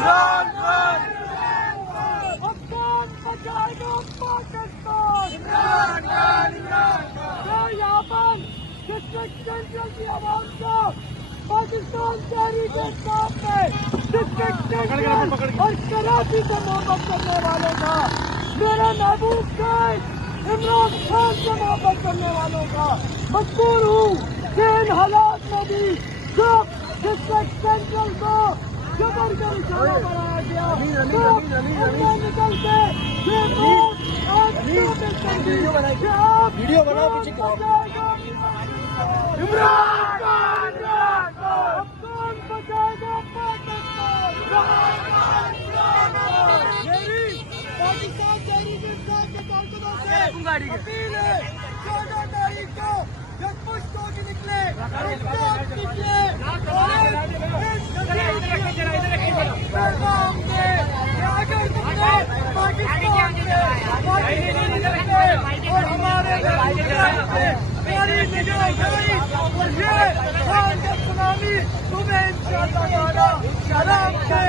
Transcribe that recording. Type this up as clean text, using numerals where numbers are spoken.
इमरान खान, अफगान बचाएगा पाकिस्तान। इमरान खान, इमरान खान। तो यहाँ पर डिस्ट्रिक्ट सेंट्रल की आवाम को पाकिस्तान तहरीक इंसाफ में डिस्ट्रिक्ट सेंट्रल और कराची से मोहब्बत करने वालों का, मेरे महबूब से इमरान खान से मोहब्बत करने वालों का मजबूर हूँ कि इन हालात में भी जो डिस्ट्रिक्ट सेंट्रल को जबर का इशारा बनाया गया तो उनमें निकल के ये वोट वीडियो बनाओ पीछे इमरान खान, अफगान बचाएगा पाकिस्तान। मेरी पाकिस्तान तहरीक इंसाफ के कारकुनों से अपील है, 14 तारीख को जब पुष्पों की निकले पैगाम दे कि अगर तुमने पाकिस्तान और हमारे हमारी निगरानी और ये खान का सुनामी तुम्हें इंशाअल्लाह ताला सलाम से